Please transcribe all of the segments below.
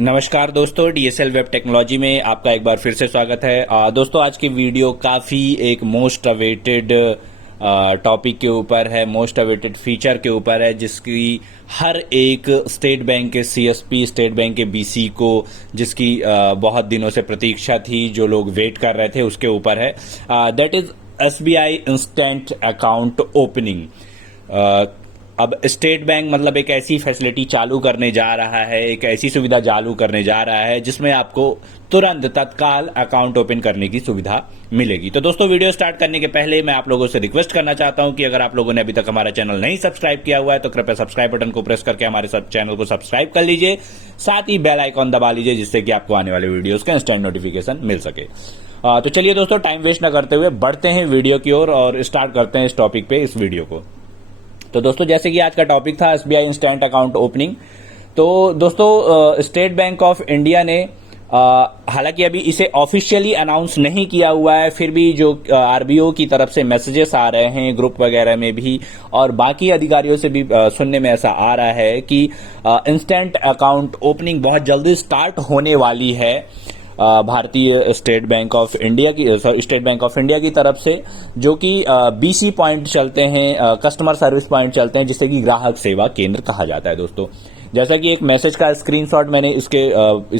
नमस्कार दोस्तों, DSL web technology में आपका एक बार फिर से स्वागत है। दोस्तों, आज की वीडियो काफ़ी एक मोस्ट अवेटेड टॉपिक के ऊपर है, मोस्ट अवेटेड फीचर के ऊपर है, जिसकी हर एक स्टेट बैंक के सीएसपी, स्टेट बैंक के बीसी को जिसकी बहुत दिनों से प्रतीक्षा थी, जो लोग वेट कर रहे थे, उसके ऊपर है। That is SBI instant account opening. अब स्टेट बैंक मतलब एक ऐसी फैसिलिटी चालू करने जा रहा है, एक ऐसी सुविधा चालू करने जा रहा है जिसमें आपको तुरंत तत्काल अकाउंट ओपन करने की सुविधा मिलेगी। तो दोस्तों, वीडियो स्टार्ट करने के पहले मैं आप लोगों से रिक्वेस्ट करना चाहता हूं कि अगर आप लोगों ने अभी तक हमारा चैनल नहीं सब्सक्राइब किया हुआ है तो कृपया सब्सक्राइब बटन को प्रेस करके हमारे चैनल को सब्सक्राइब कर लीजिए, साथ ही बेल आइकॉन दबा लीजिए, जिससे कि आपको आने वाले वीडियोस का इंस्टेंट नोटिफिकेशन मिल सके। तो चलिए दोस्तों, टाइम वेस्ट न करते हुए बढ़ते हैं वीडियो की ओर और स्टार्ट करते हैं इस टॉपिक पे इस वीडियो को। तो दोस्तों, जैसे कि आज का टॉपिक था एसबीआई इंस्टेंट अकाउंट ओपनिंग। तो दोस्तों, स्टेट बैंक ऑफ इंडिया ने हालांकि अभी इसे ऑफिशियली अनाउंस नहीं किया हुआ है, फिर भी जो आरबीओ की तरफ से मैसेजेस आ रहे हैं ग्रुप वगैरह में भी और बाकी अधिकारियों से भी सुनने में ऐसा आ रहा है कि इंस्टेंट अकाउंट ओपनिंग बहुत जल्दी स्टार्ट होने वाली है भारतीय स्टेट बैंक ऑफ इंडिया की तरफ से, जो कि बीसी पॉइंट चलते हैं, कस्टमर सर्विस पॉइंट चलते हैं, जिसे कि ग्राहक सेवा केंद्र कहा जाता है। दोस्तों, जैसा कि एक मैसेज का स्क्रीनशॉट मैंने इस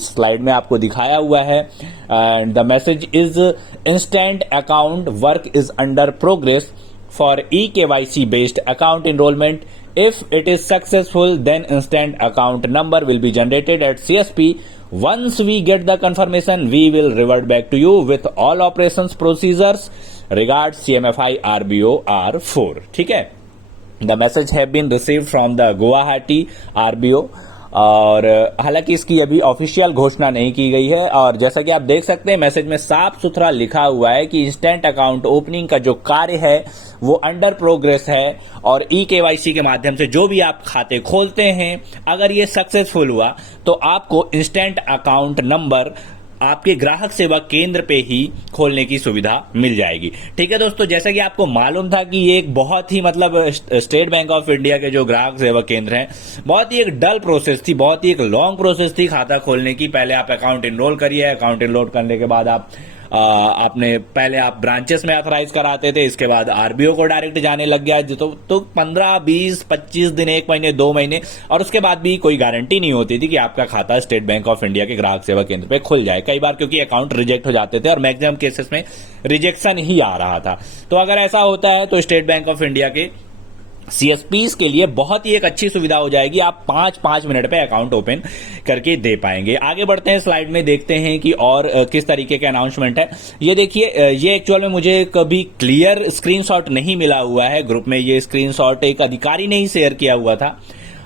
स्लाइड में आपको दिखाया हुआ है, and the message is instant account work is under progress for eKYC based account enrollment. If it is successful, then instant account number will be generated at CSP. Once we get the confirmation, we will revert back to you with all operations procedures. Regards, CMFI RBO R4. ठीक है, The message have been received from the Guwahati RBO. और हालांकि इसकी अभी official घोषणा नहीं की गई है, और जैसा कि आप देख सकते हैं मैसेज में साफ सुथरा लिखा हुआ है कि इंस्टेंट अकाउंट ओपनिंग का जो कार्य है वो अंडर प्रोग्रेस है, और eKYC के माध्यम से जो भी आप खाते खोलते हैं, अगर ये सक्सेसफुल हुआ तो आपको इंस्टेंट अकाउट नंबर आपके ग्राहक सेवा केंद्र पे ही खोलने की सुविधा मिल जाएगी। ठीक है दोस्तों, जैसा कि आपको मालूम था कि ये एक बहुत ही मतलब स्टेट बैंक ऑफ इंडिया के जो ग्राहक सेवा केंद्र हैं, बहुत ही एक डल प्रोसेस थी, बहुत ही एक लॉन्ग प्रोसेस थी खाता खोलने की। पहले आप अकाउंट इनरोल करिए, अकाउंट इनरोल करने के बाद पहले आप ब्रांचेस में ऑथराइज कराते थे, इसके बाद आरबीओ को डायरेक्ट जाने लग गया, तो 15, 20, 25 दिन, 1 महीने, 2 महीने, और उसके बाद भी कोई गारंटी नहीं होती थी कि आपका खाता स्टेट बैंक ऑफ इंडिया के ग्राहक सेवा केंद्र पे खुल जाए। कई बार क्योंकि अकाउंट रिजेक्ट हो जाते थे और मैक्सिमम केसेस में रिजेक्शन ही आ रहा था। तो अगर ऐसा होता है तो स्टेट बैंक ऑफ इंडिया के सीएसपीज के लिए बहुत ही एक अच्छी सुविधा हो जाएगी, आप 5 मिनट पे अकाउंट ओपन करके दे पाएंगे। आगे बढ़ते हैं, स्लाइड में देखते हैं कि और किस तरीके के अनाउंसमेंट है। ये देखिए, ये एक्चुअल में मुझे कभी क्लियर स्क्रीनशॉट नहीं मिला हुआ है, ग्रुप में ये स्क्रीनशॉट एक अधिकारी ने ही शेयर किया हुआ था।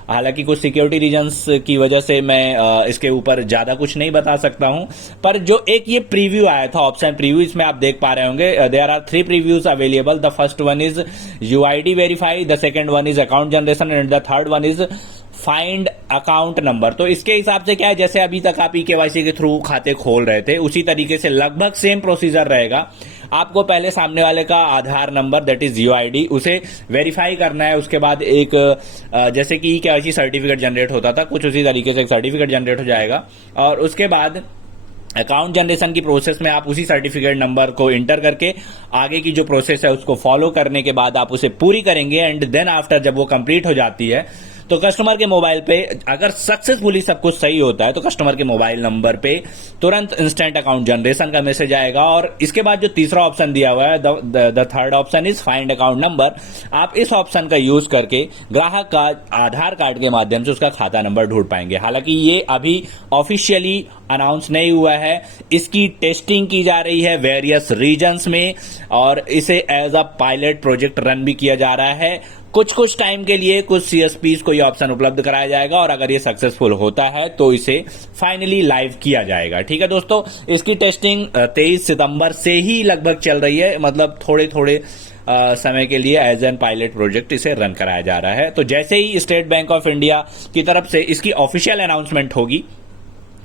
हालांकि कुछ सिक्योरिटी रीजंस की वजह से मैं इसके ऊपर ज्यादा कुछ नहीं बता सकता हूं, पर जो एक ये प्रीव्यू आया था, ऑप्शन प्रीव्यू, इसमें आप देख पा रहे होंगे there are 3 previews available. The first one is UID verify, the second one is account generation, and the third one is find account number. तो इसके हिसाब से क्या है, जैसे अभी तक आप eKYC के थ्रू खाते खोल रहे थे, उसी तरीके से लगभग सेम प्रोसीजर रहेगा। आपको पहले सामने वाले का आधार नंबर, दैट इज यूआईडी, उसे वेरीफाई करना है। उसके बाद एक जैसे कि eKYC सर्टिफिकेट जनरेट होता था, कुछ उसी तरीके से एक सर्टिफिकेट जनरेट हो जाएगा, और उसके बाद अकाउंट जनरेशन की प्रोसेस में आप उसी सर्टिफिकेट नंबर को इंटर करके आगे की जो प्रोसेस है उसको फॉलो करने के बाद आप उसे पूरी करेंगे, एंड देन आफ्टर जब वो कंप्लीट हो जाती है तो कस्टमर के मोबाइल पे, अगर सक्सेसफुली सब कुछ सही होता है, तो कस्टमर के मोबाइल नंबर पे तुरंत इंस्टेंट अकाउंट जनरेशन का मैसेज आएगा। और इसके बाद जो तीसरा ऑप्शन दिया हुआ है, the third option is find account number. आप इस ऑप्शन का यूज करके ग्राहक का आधार कार्ड के माध्यम से उसका खाता नंबर ढूंढ पाएंगे। हालांकि ये अभी ऑफिशियली अनाउंस नहीं हुआ है, इसकी टेस्टिंग की जा रही है वेरियस रीजन्स में, और इसे as a pilot project run भी किया जा रहा है। कुछ टाइम के लिए कुछ सीएसपीज को ये ऑप्शन उपलब्ध कराया जाएगा, और अगर ये सक्सेसफुल होता है तो इसे फाइनली लाइव किया जाएगा। ठीक है दोस्तों, इसकी टेस्टिंग 23 सितंबर से ही लगभग चल रही है, मतलब थोड़े समय के लिए एज एन पायलट प्रोजेक्ट इसे रन कराया जा रहा है। तो जैसे ही स्टेट बैंक ऑफ इंडिया की तरफ से इसकी ऑफिशियल अनाउंसमेंट होगी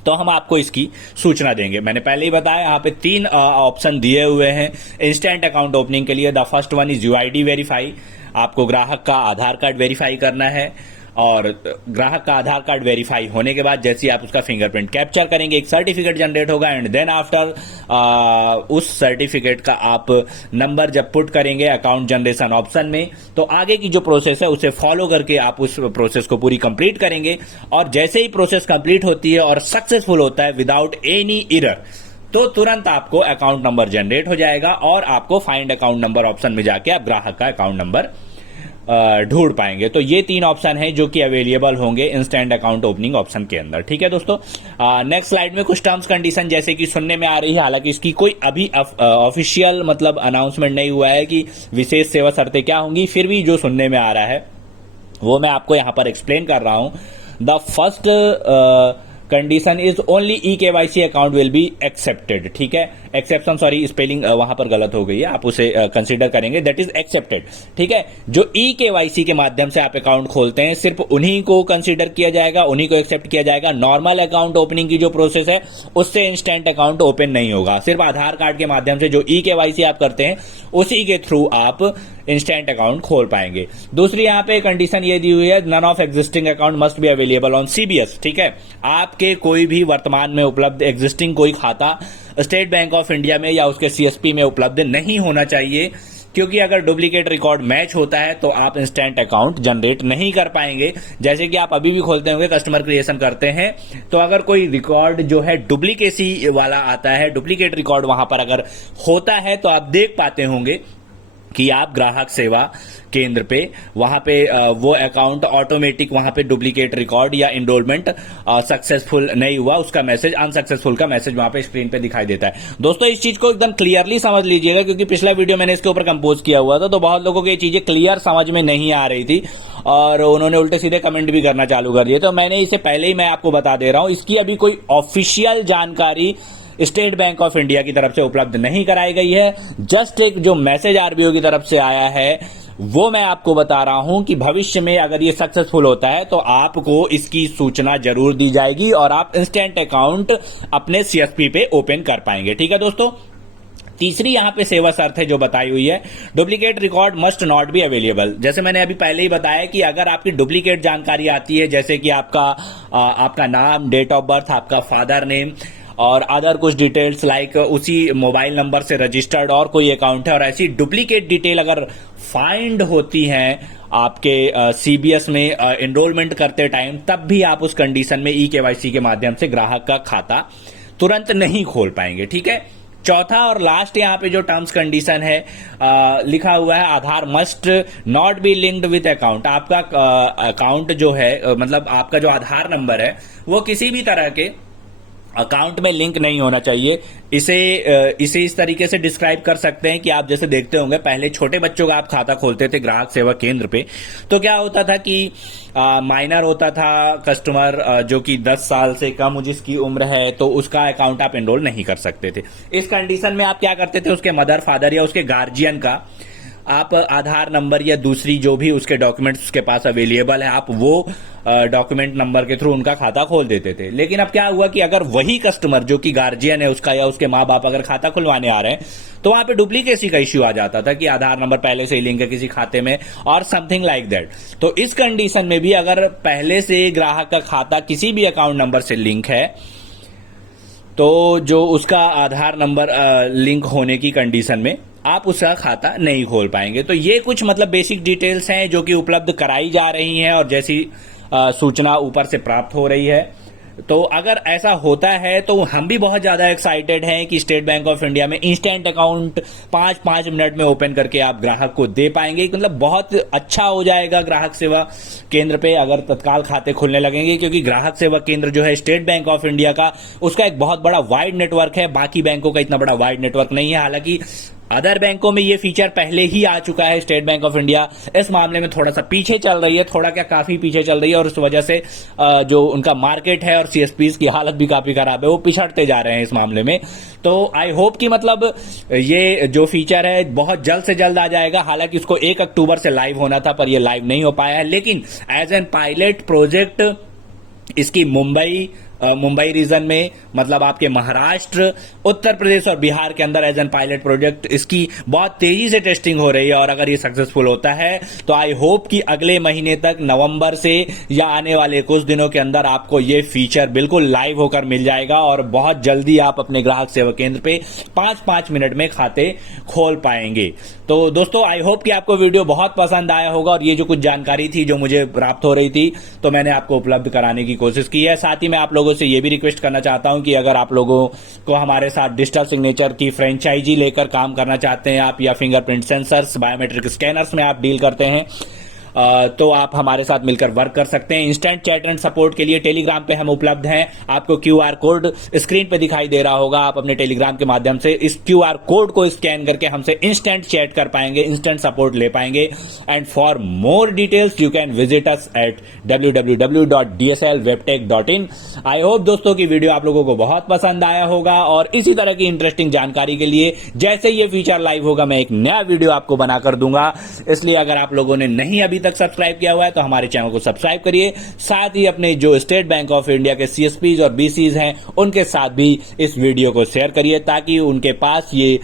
तो हम आपको इसकी सूचना देंगे। मैंने पहले ही बताया, यहाँ पे 3 ऑप्शन दिए हुए हैं इंस्टेंट अकाउंट ओपनिंग के लिए। The first one is UID verify, आपको ग्राहक का आधार कार्ड वेरीफाई करना है। और ग्राहक का आधार कार्ड वेरीफाई होने के बाद जैसे ही आप उसका फिंगरप्रिंट कैप्चर करेंगे एक सर्टिफिकेट जनरेट होगा एंड देन आफ्टर उस सर्टिफिकेट का आप नंबर जब पुट करेंगे अकाउंट जनरेशन ऑप्शन में तो आगे की जो प्रोसेस है उसे फॉलो करके आप उस प्रोसेस को पूरी कंप्लीट करेंगे और जैसे ही प्रोसेस कंप्लीट होती है और सक्सेसफुल होता है विदाउट एनी एरर तो तुरंत आपको अकाउंट नंबर जनरेट हो जाएगा और आपको फाइंड अकाउंट नंबर ऑप्शन में जाके आप ग्राहक का अकाउंट नंबर ढूंढ पाएंगे। तो ये 3 ऑप्शन है जो कि अवेलेबल होंगे इंस्टेंट अकाउंट ओपनिंग ऑप्शन के अंदर। ठीक है दोस्तों, नेक्स्ट स्लाइड में कुछ टर्म्स कंडीशन जैसे कि सुनने में आ रही है, हालांकि इसकी कोई अभी ऑफिशियल मतलब अनाउंसमेंट नहीं हुआ है कि विशेष सेवा शर्तें क्या होंगी, फिर भी जो सुनने में आ रहा है वो मैं आपको यहां पर एक्सप्लेन कर रहा हूं। The first condition is only eKYC account will be accepted. ठीक है, एक्सेप्शन सॉरी स्पेलिंग वहां पर गलत हो गई है, आप उसे कंसीडर करेंगे, दैट इज एक्सेप्टेड। ठीक है, जो eKYC के माध्यम से आप अकाउंट खोलते हैं सिर्फ उन्हीं को कंसीडर किया जाएगा, उन्हीं को एक्सेप्ट किया जाएगा। नॉर्मल अकाउंट ओपनिंग की जो प्रोसेस है उससे इंस्टेंट अकाउंट ओपन नहीं होगा। सिर्फ आधार कार्ड के माध्यम से जो eKYC आप करते हैं उसी के थ्रू आप इंस्टेंट अकाउंट खोल पाएंगे। दूसरी यहां पे कंडीशन ये दी हुई है, none of existing account must be available on CBS। ठीक है, आपके कोई भी वर्तमान में उपलब्ध एग्जिस्टिंग कोई खाता स्टेट बैंक ऑफ इंडिया में या उसके CSP में उपलब्ध नहीं होना चाहिए, क्योंकि अगर डुप्लीकेट रिकॉर्ड मैच होता है तो आप इंस्टेंट अकाउंट जनरेट नहीं कर पाएंगे। जैसे कि आप अभी भी खोलते होंगे, कस्टमर क्रिएशन करते हैं, तो अगर कोई रिकॉर्ड जो है डुप्लीकेसी वाला आता है, डुप्लीकेट रिकॉर्ड वहां पर अगर होता है तो आप देख पाते होंगे कि आप ग्राहक सेवा केंद्र पे वहां पे वो अकाउंट ऑटोमेटिक वहां पे डुप्लीकेट रिकॉर्ड या इनरोलमेंट सक्सेसफुल नहीं हुआ, उसका मैसेज अनसक्सेसफुल का मैसेज वहां पे स्क्रीन पे दिखाई देता है। दोस्तों इस चीज को एकदम क्लियरली समझ लीजिएगा, क्योंकि पिछला वीडियो मैंने इसके ऊपर कंपोज किया हुआ था तो बहुत लोगों को ये चीजें क्लियर समझ में नहीं आ रही थी और उन्होंने उल्टे सीधे कमेंट भी करना चालू कर दिए। तो मैंने इसे पहले ही मैं आपको बता दे रहा हूं, इसकी अभी कोई ऑफिशियल जानकारी स्टेट बैंक ऑफ इंडिया की तरफ से उपलब्ध नहीं कराई गई है। जस्ट एक जो मैसेज RBI की तरफ से आया है वो मैं आपको बता रहा हूं कि भविष्य में अगर ये सक्सेसफुल होता है तो आपको इसकी सूचना जरूर दी जाएगी और आप इंस्टेंट अकाउंट अपने CSP पे ओपन कर पाएंगे। ठीक है दोस्तों, तीसरी यहां पे सेवा शर्त है जो बताई हुई है, duplicate record must not be available. जैसे मैंने अभी पहले ही बताया कि अगर आपकी डुप्लीकेट जानकारी आती है, जैसे कि आपका नाम, डेट ऑफ बर्थ, आपका फादर नेम और अदर कुछ डिटेल्स लाइक उसी मोबाइल नंबर से रजिस्टर्ड और कोई अकाउंट है, और ऐसी डुप्लीकेट डिटेल अगर फाइंड होती हैं आपके CBS में एनरोलमेंट करते टाइम, तब भी आप उस कंडीशन में eKYC के माध्यम से ग्राहक का खाता तुरंत नहीं खोल पाएंगे। ठीक है, चौथा और लास्ट यहाँ पे जो टर्म्स कंडीशन है लिखा हुआ है, Aadhaar must not be linked with account. आपका अकाउंट जो है मतलब आपका जो आधार नंबर है वो किसी भी तरह के अकाउंट में लिंक नहीं होना चाहिए। इसे इस तरीके से डिस्क्राइब कर सकते हैं कि आप जैसे देखते होंगे पहले छोटे बच्चों का आप खाता खोलते थे ग्राहक सेवा केंद्र पे, तो क्या होता था कि माइनर होता था कस्टमर जो कि 10 साल से कम जिसकी उम्र है, तो उसका अकाउंट आप एनरोल नहीं कर सकते थे। इस कंडीशन में आप क्या करते थे, उसके मदर, फादर या उसके गार्जियन का आप आधार नंबर या दूसरी जो भी उसके डॉक्यूमेंट्स उसके पास अवेलेबल है, आप वो डॉक्यूमेंट नंबर के थ्रू उनका खाता खोल देते थे। लेकिन अब क्या हुआ कि अगर वही कस्टमर जो कि गार्जियन है उसका या उसके माँ बाप अगर खाता खुलवाने आ रहे हैं, तो वहां पे डुप्लीकेसी का इश्यू आ जाता था कि आधार नंबर पहले से ही लिंक है किसी खाते में और समथिंग लाइक दैट। तो इस कंडीशन में भी अगर पहले से ग्राहक का खाता किसी भी अकाउंट नंबर से लिंक है, तो जो उसका आधार नंबर लिंक होने की कंडीशन में आप उसका खाता नहीं खोल पाएंगे। तो ये कुछ मतलब बेसिक डिटेल्स हैं जो कि उपलब्ध कराई जा रही हैं और जैसी सूचना ऊपर से प्राप्त हो रही है। तो अगर ऐसा होता है तो हम भी बहुत ज्यादा एक्साइटेड हैं कि स्टेट बैंक ऑफ इंडिया में इंस्टेंट अकाउंट 5-5 मिनट में ओपन करके आप ग्राहक को दे पाएंगे। मतलब बहुत अच्छा हो जाएगा ग्राहक सेवा केंद्र पे अगर तत्काल खाते खुलने लगेंगे, क्योंकि ग्राहक सेवा केंद्र जो है स्टेट बैंक ऑफ इंडिया का, उसका एक बहुत बड़ा वाइड नेटवर्क है, बाकी बैंकों का इतना बड़ा वाइड नेटवर्क नहीं है। हालांकि अदर बैंकों में ये फीचर पहले ही आ चुका है, स्टेट बैंक ऑफ इंडिया इस मामले में थोड़ा सा पीछे चल रही है, थोड़ा क्या काफी पीछे चल रही है, और उस वजह से जो उनका मार्केट है और CSPs की हालत भी काफी खराब है, वो पिछड़ते जा रहे हैं इस मामले में। तो आई होप कि मतलब ये जो फीचर है बहुत जल्द से जल्द आ जाएगा। हालांकि इसको 1 अक्टूबर से लाइव होना था पर ये लाइव नहीं हो पाया है, लेकिन एज एन पायलट प्रोजेक्ट इसकी मुंबई, मुंबई रीजन में, मतलब आपके महाराष्ट्र, उत्तर प्रदेश और बिहार के अंदर एज एन पायलट प्रोजेक्ट इसकी बहुत तेजी से टेस्टिंग हो रही है। और अगर ये सक्सेसफुल होता है तो आई होप कि अगले महीने तक, नवंबर से या आने वाले कुछ दिनों के अंदर आपको ये फीचर बिल्कुल लाइव होकर मिल जाएगा और बहुत जल्दी आप अपने ग्राहक सेवा केंद्र पे 5-5 मिनट में खाते खोल पाएंगे। तो दोस्तों आई होप कि आपको वीडियो बहुत पसंद आया होगा और ये जो कुछ जानकारी थी जो मुझे प्राप्त हो रही थी तो मैंने आपको उपलब्ध कराने की कोशिश की है। साथ ही मैं आप लोगों से ये भी रिक्वेस्ट करना चाहता हूं कि अगर आप लोगों को हमारे साथ डिजिटल सिग्नेचर की फ्रेंचाइजी लेकर काम करना चाहते हैं आप, या फिंगरप्रिंट सेंसर्स, बायोमेट्रिक स्कैनर्स में आप डील करते हैं, तो आप हमारे साथ मिलकर वर्क कर सकते हैं। इंस्टेंट चैट एंड सपोर्ट के लिए टेलीग्राम पे हम उपलब्ध हैं। आपको क्यूआर कोड स्क्रीन पे दिखाई दे रहा होगा, आप अपने टेलीग्राम के माध्यम से इस क्यूआर कोड को स्कैन करके हमसे इंस्टेंट चैट कर पाएंगे, इंस्टेंट सपोर्ट ले पाएंगे। And for more details you can visit us at www.dslwebtech.in। I hope दोस्तों की वीडियो आप लोगों को बहुत पसंद आया होगा और इसी तरह की इंटरेस्टिंग जानकारी के लिए जैसे ये फीचर लाइव होगा मैं एक नया वीडियो आपको बनाकर दूंगा। इसलिए अगर आप लोगों ने नहीं अभी तक सब्सक्राइब किया हुआ है तो हमारे चैनल को सब्सक्राइब करिए। साथ ही अपने जो स्टेट बैंक ऑफ इंडिया के सीएसपीज और बीसीज हैं उनके साथ भी इस वीडियो को शेयर करिए ताकि उनके पास ये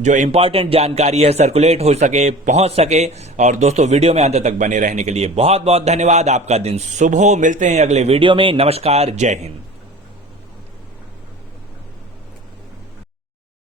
जो इंपॉर्टेंट जानकारी है सर्कुलेट हो सके, पहुंच सके। और दोस्तों वीडियो में अंत तक बने रहने के लिए बहुत बहुत धन्यवाद। आपका दिन शुभ हो। मिलते हैं अगले वीडियो में। नमस्कार, जय हिंद।